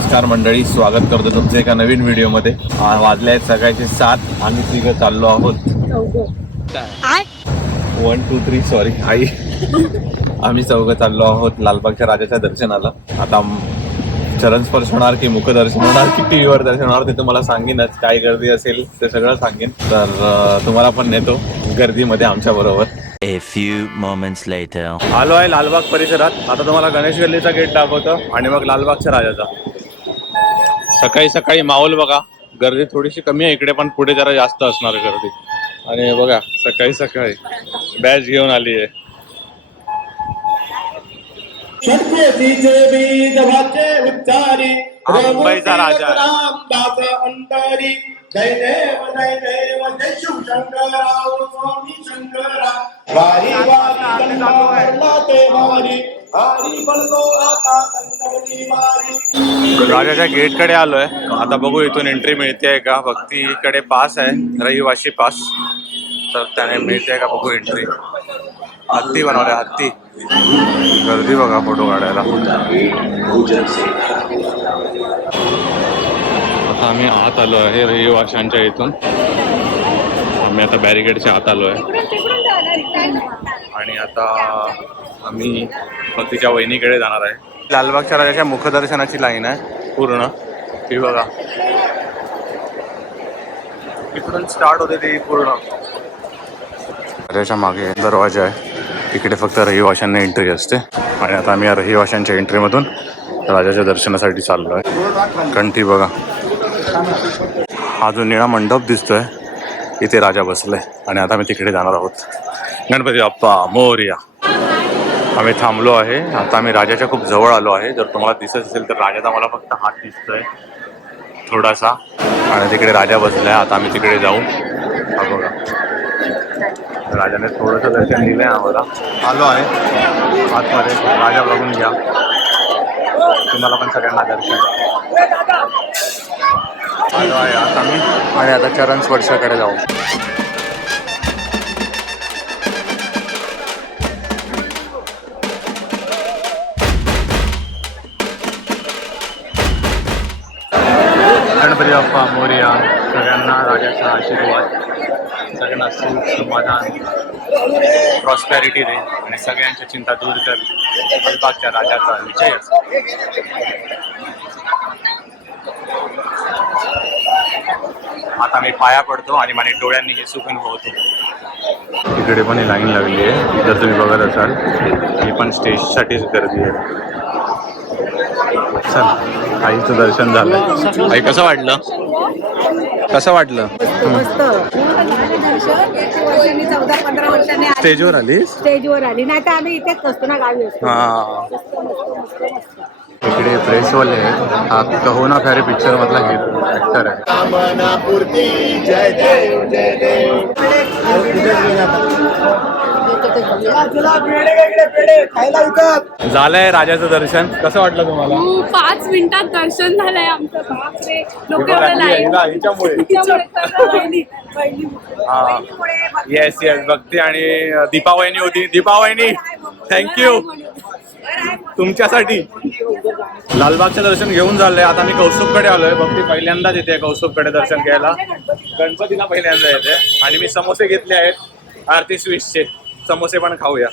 नमस्कार मंडळी स्वागत करतो तुमचं एका नवीन व्हिडिओमध्ये. वाजले आहेत सकाळचे सात आम्ही तिघं चाललो आहोत. वन टू थ्री सॉरी आई. आम्ही चौघं चाललो आहोत लालबागच्या राजाच्या दर्शनाला. आता म- चरणस्पर्श होणार की मुखदर्शन होणार की टी व्हीवर दर्शन होणार ते तुम्हाला सांगेनच. काय गर्दी असेल ते सगळं सांगेन. तर तुम्हाला पण नेतो गर्दीमध्ये आमच्या बरोबर. A few moments later. आलो आहे लालबाग परिसरात. आता तुम्हाला गणेश गल्लीचा गेट दाखवतो आणि मग लालबागच्या राजाचा. सकाळी सकाळी माहोल बघा. गर्दी थोडीशी कमी आहे इकडे पण पुढे जरा जास्त असणार आहे गर्दी. आणि बघा सकाळी सकाळी बॅच घेऊन आली आहे. उच्चारी मुंबईचा राजा अंतरी जय देव जय देव जय शिवशंकराव स्वामी शंकरा वारी वारी ते वारी. हरी बोलो आता संकटी वारी. राजाच्या गेटकडे आलोय. आता बघू इथून एंट्री मिळते का? भक्तीकडे पास आहे. रहिवाशी पास. तर त्याने मिळते का बघू एंट्री हत्ती बनवल्या हत्ती. गर्दी बघा फोटो काढायला. आम्ही आत आलो आहे रहिवाशांच्या इथून. आम्ही आता बॅरिकेडच्या आत आलो आहे. आणि आता आम्ही भक्तीच्या वहिनीकडे जाणार आहे. लालबागच्या राजाच्या मुखदर्शनाची लाईन आहे पूर्ण. ती बघा. इकडून स्टार्ट होते ती पूर्ण. राजाच्या मागे दरवाजा आहे. तिकडे फक्त रहिवाशांना एंट्री असते. आणि आता आम्ही या रहिवाशांच्या एंट्रीमधून राजाच्या दर्शनासाठी चाललो आहे कंठी बघा. हा जो निळा मंडप दिसतोय इथे राजा बसलाय आणि आता आम्ही तिकडे जाणार आहोत. गणपती बाप्पा मोर्या. आम्ही थांबलो आहे. आता आम्ही राजाच्या खूप जवळ आलो आहे. जर तुम्हाला दिसत असेल तर राजाचा मला फक्त हात दिसतोय. थोडासा. आणि तिकडे राजा बसलाय. आता आम्ही तिकडे जाऊ. हा बघा. राजाने थोडंसं दर्शन दिलंय आम्हाला. आलो आहे. आतमध्ये राजा बघून घ्या. तुम्हाला पण सगळ्यांना दर्शन. आलो आहे आता मी आणि आता चरण स्पर्शाकडे जाऊ. गणपती बाप्पा मोर्या सगळ्यांना राजाचा आशीर्वाद सगळ्यांना सुख समाधान प्रॉस्पॅरिटी दे आणि सगळ्यांच्या चिंता दूर कर. लालबागच्या राजाचा विजय असो. आता मी पाया पडतो आणि माझ्या डोळ्यांनी हे सुख अनुभवतो तिकडे पण ही लाईन लागली आहे. जर तुम्ही बघत असाल ही पण स्टेजसाठीच गर्दी आहे. चल आईचं दर्शन झालं. आई कसं वाटलं? कसं वाटलं? वर्षांनी आली. स्टेजवर स्टेजवर आली. नाही तर आम्ही इथेच असतो ना गावी असतो. हा. इकडे प्रेसवाले आहेत. हा कहोना फॅरे पिक्चर मधला हिरो ऍक्टर आहे. झालंय राजाचं दर्शन. कसं वाटलं तुम्हाला? हो, पाच मिनिटात दर्शन झालंय आमचं. बापरे लोक हे. हा येस येस भक्ती आणि दीपा वहिनी होती. दीपा वहिनी थँक्यू तुमच्यासाठी. लालबागचं दर्शन घेऊन झालंय आता मी कौस्तुभकडे आलोय. भक्ती पहिल्यांदाच येते कौस्तुभकडे दर्शन घ्यायला. गणपतीला पहिल्यांदा येते. आणि मी समोसे घेतले आहेत. आरती स्वीट्सचे. समोसे पण खाऊया.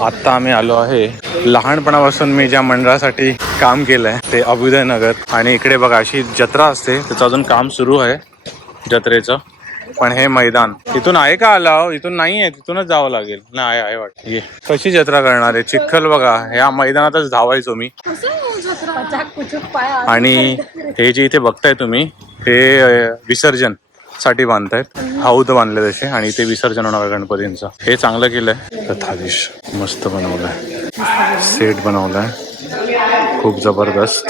आत्ता आम्ही आलो आहे. लहानपणापासून मी ज्या मंडळासाठी काम केलंय ते अभ्युदय नगर आणि इकडे बघा अशी जत्रा असते. त्याचं अजून काम सुरू आहे. जत्रेचं. पण हे मैदान. इथून आहे का आला इथून नाही आहे तिथूनच जावं लागेल. नाही आहे वाटत. ये. कशी जत्रा करणार आहे? चिखल बघा. ह्या मैदानातच धावायचो मी. आणि हे जे इथे बघताय तुम्ही हे विसर्जनसाठी बांधतायत. हौद बांधले तसे आणि इथे विसर्जन होणार आहे गणपतींचं. हे चांगलं केलंय. कथाधीश मस्त बनवलंय. सेट बनवलाय. खूप जबरदस्त.